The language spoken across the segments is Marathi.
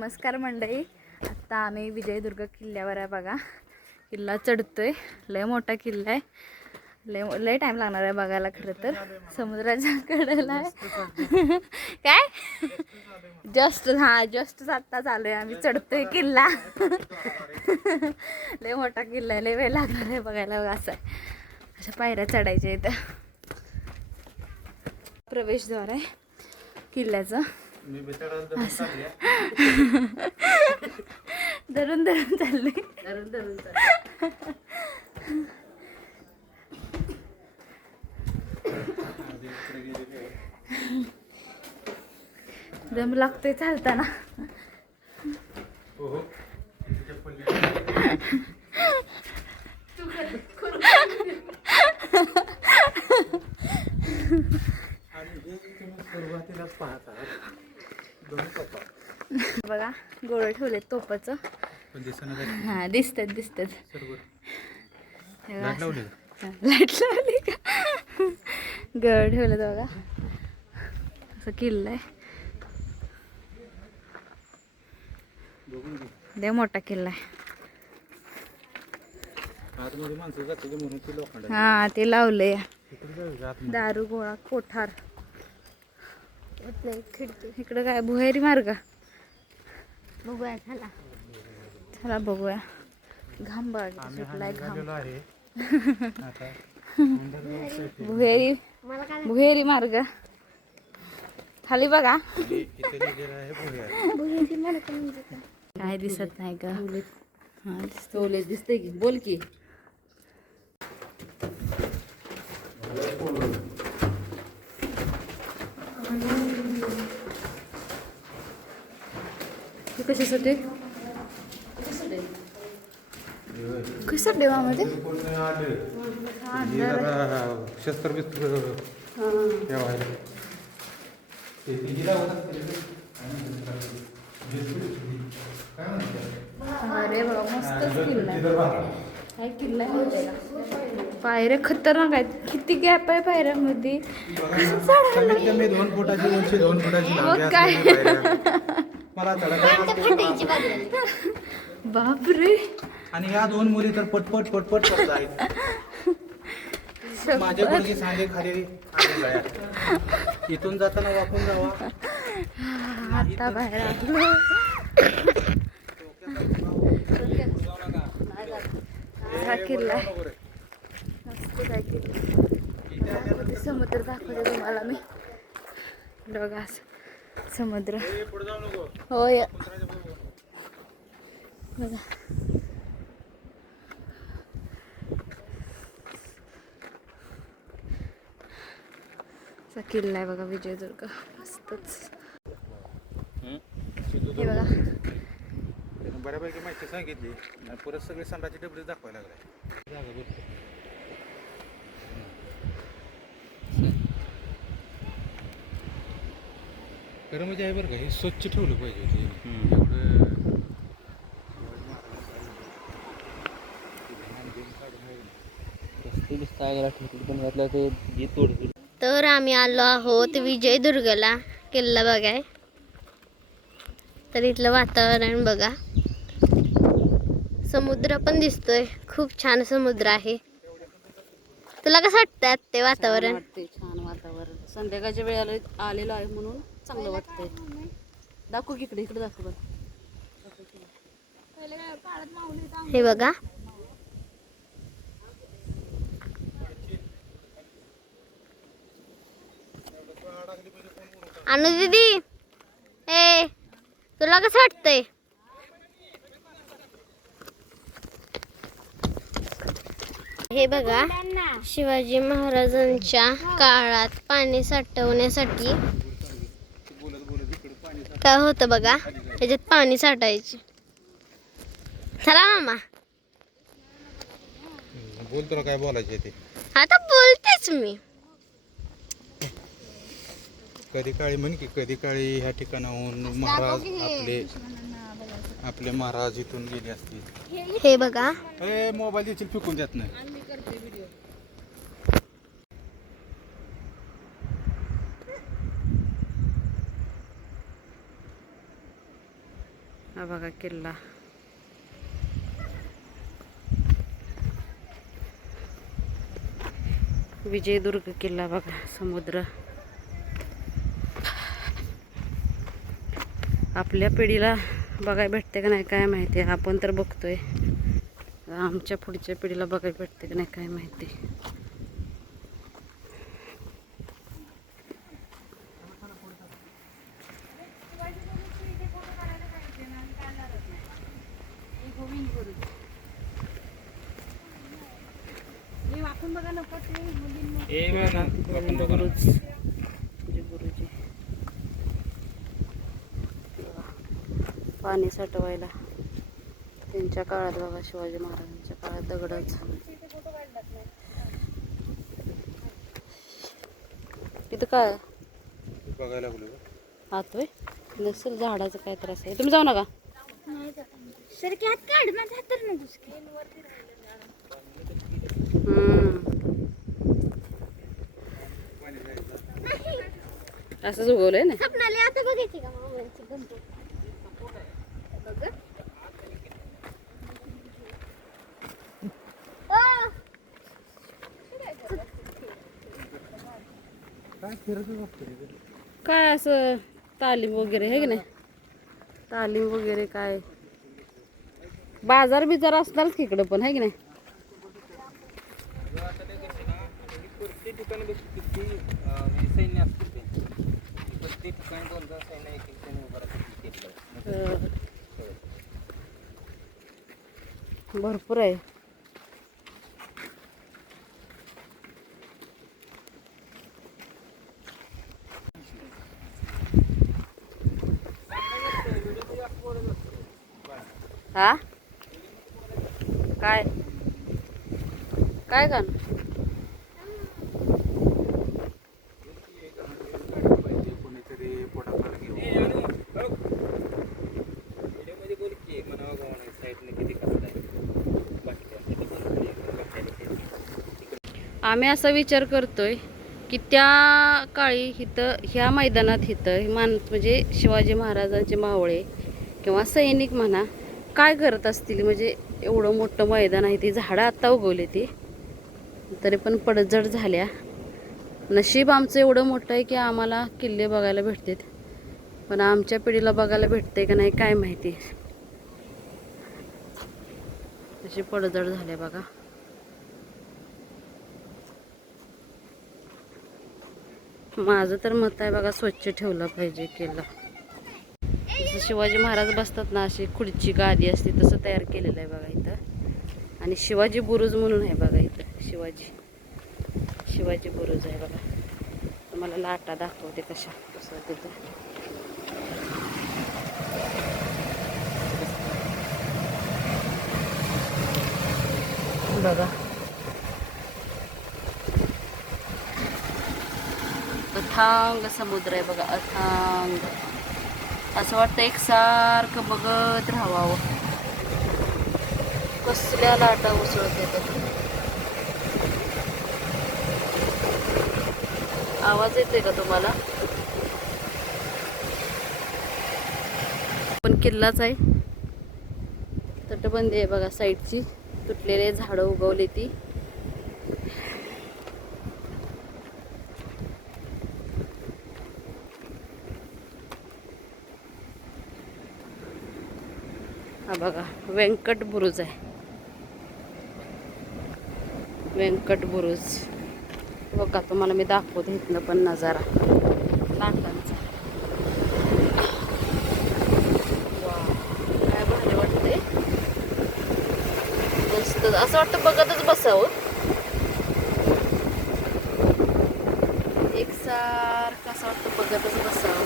नमस्कार मंडळी. आता आम्ही विजयदुर्ग किल्ल्यावर आहे बघा. किल्ला चढतोय. लय मोठा किल्ला आहे. लय टाइम लागणार आहे बघायला. खरं तर समुद्राच्या कडेला आहे. काय जस्ट आत्ता चालू आहे. आम्ही चढतोय किल्ला. लय मोठा किल्ला आहे. लय वेळ लागणार आहे बघायला. बघा असं आहे. अशा पायऱ्या चढायच्या इथं. प्रवेशद्वार आहे किल्ल्याचं. धरून चालले. दम लागतोय चालताना. बघा गोळ ठेवलेत तोपाचं. हा दिसतात लाईट लावली का. गळ ठेवलं बघा. असं किल्ला आहे. लय मोठा किल्ला आहे. हा ते लावलंय. दारू गोळा कोठार. इकडं काय भुहेरी मार्ग. बघूया चला बघूया. घाम बघा सुटलाय घाम. भुहेरी मार्ग खाली बघा. काय दिसत नाही का. हा दिसतंय की. बोल की. कशासाठी कसं देवामध्ये शस्त्र बिस्त्र. अरे बघा मस्तच किल्ला आहे. काय किल्ला आहे. पायऱ्या खतरनाक आहेत. किती गॅप आहे पायऱ्यामध्ये. दोन फुटाची उंची 2 फुटाची लांबी काय मला बापरे. आणि या 2 मुली तर पटपट करत आहेत. माझ्या मुलगी सांगे खाली इथून जाताना वाकून जावा. आता बाहेर आलो. हा किल्ला मस्त काय किल्ला. समुद्र दाखवते तुम्हाला मी. बघा समुद्र. होय बघा. असा किल्ला आहे बघा विजयदुर्ग. मस्तच. हे बघा बऱ्यापैकी माहिती सांगितली. परत सगळे संडाची डबडे दाखवायला लागले. खरं म्हणजे आहे बरं का. हे स्वच्छ ठेवलं पाहिजे. तर आम्ही आलो आहोत विजयदुर्गला किल्ला बघाय. तर इथलं वातावरण बघा. समुद्र पण दिसतोय. खूप छान समुद्र आहे. तुला कसं वाटतं ते वातावरण. छान वातावरण. संध्याकाळच्या वेळेला आलेलं आहे म्हणून चांगलं वाटतंय. दाखव इकडे दाखव बघ. हे बघा. अनु दीदी ए तुला कसं वाटतंय. हे बघा शिवाजी महाराजांच्या काळात पाणी साठवण्यासाठी काय होतं बघा. त्याच्यात पाणी साठायचे. चला मामा. बोल तुला काय बोलायचे ते. आता बोलतेच मी. कधी काळी म्हण की कधी काळी ह्या ठिकाणाहून महाराज आपले महाराज इथून गेले असतील. हे बघा. मोबाईल देखील फेकून देत नाही. बघा किल्ला. विजयदुर्ग किल्ला बघा. समुद्र. आपल्या पिढीला बघायला भेटते का नाही काय माहिती. आपण तर बघतोय, आमच्या पुढच्या पिढीला बघायला भेटते का नाही काय माहिती. गुरुजी. पाणी साठवायला त्यांच्या काळात बघा, शिवाजी महाराजांच्या काळात दगडच. तिथं काय बघायला लागलो. आतोय नसेल, झाडाचं काय त्रास आहे. तुम्ही जाऊ नका. असंच उगवलंय ना. आता बघायची का मामांची गंमत? बघ. काय फिरतच बघतोय. काय असं तालीम वगैरे आहे की नाही. तालीम वगैरे काय बाजार बिजार असणारच की इकडं पण, आहे की नाही. प्रत्येक ठिकाणी बघ किती सैन्य असते ते. प्रत्येक ठिकाणी कोणतं सैन्य एक एक सैन्य उभं राहतं. भरपूर आहे. हा काय काय गाणं. कोणीतरी पोटापाड घेऊन व्हिडिओमध्ये बोल की म्हणावं गाव साईडने किती कसं आहे. आम्ही असा विचार करतोय की त्या काळी इथं ह्या मैदानात इथं म्हणजे शिवाजी महाराजांचे मावळे किंवा सैनिक म्हणा काय करत असतील. म्हणजे एवढं मोठं मैदान आहे, ती झाडं आत्ता उगवली ती तरी पण पडझड झाल्या. नशीब आमचं एवढं मोठं आहे की आम्हाला किल्ले बघायला भेटतात, पण आमच्या पिढीला बघायला भेटते का नाही काय माहिती. अशी पडझड झाल्या बघा. माझं तर मत आहे बघा, स्वच्छ ठेवलं पाहिजे किल्ला. जसं शिवाजी महाराज बसतात ना, अशी खुर्ची गादी असते तसं तयार केलेलं आहे बघा इथं. आणि शिवाजी बुरुज म्हणून आहे बघा इथं. शिवाजी बुरुज आहे बघा. तुम्हाला लाटा दाखवते कशा कसं तिथं. बघा अथांग समुद्र आहे बघा. अथांग असं वाटतं एकसारखं बघत राहावं. कसल्या लाटा उसळत येतात. आवाज येते का तुम्हाला. पण किल्लाच आहे. तटबंदी आहे बघा साईडची. तुटलेले झाडं उगवली ती. हा बघा व्यंकट बुरुज आहे. व्यंकट बुरुज बघा, तुम्हाला मी दाखवते इथनं पण नजारा लाटांचा. काय भारी वाटते. मस्त असं वाटतं बघतच बसावं. एकसारखं असं वाटतं बघतच बसावं.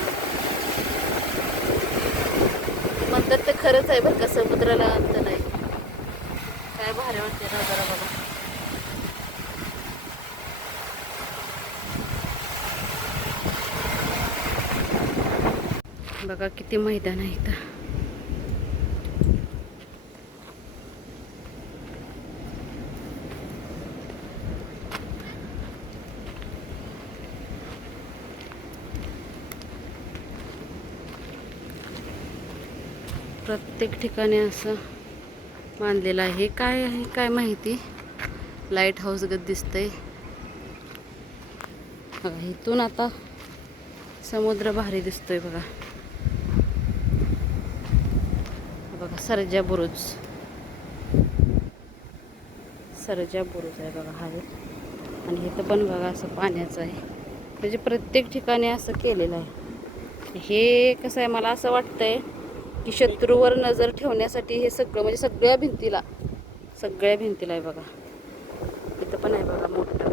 म्हणतात ते खरंच आहे बरं का, समुद्राला अंत नाही. काय भारी वाटते नजारा बघा. बघा किती मैदान आहे इथं. प्रत्येक ठिकाणी असं बांधलेलं आहे. हे काय आहे काय माहिती. लाईट हाऊस गत दिसतंय बघा. इथून आता समुद्र भारी दिसतोय बघा. बघा सरजा बुरुज, सरजा बुरुज आहे बघा हा. आणि इथं पण बघा असं पाण्याचं आहे. म्हणजे प्रत्येक ठिकाणी असं केलेलं आहे. हे कसं आहे, मला असं वाटतंय की शत्रूवर नजर ठेवण्यासाठी हे सगळं, म्हणजे सगळ्या भिंतीला आहे बघा. इथं पण आहे बघा मोठं.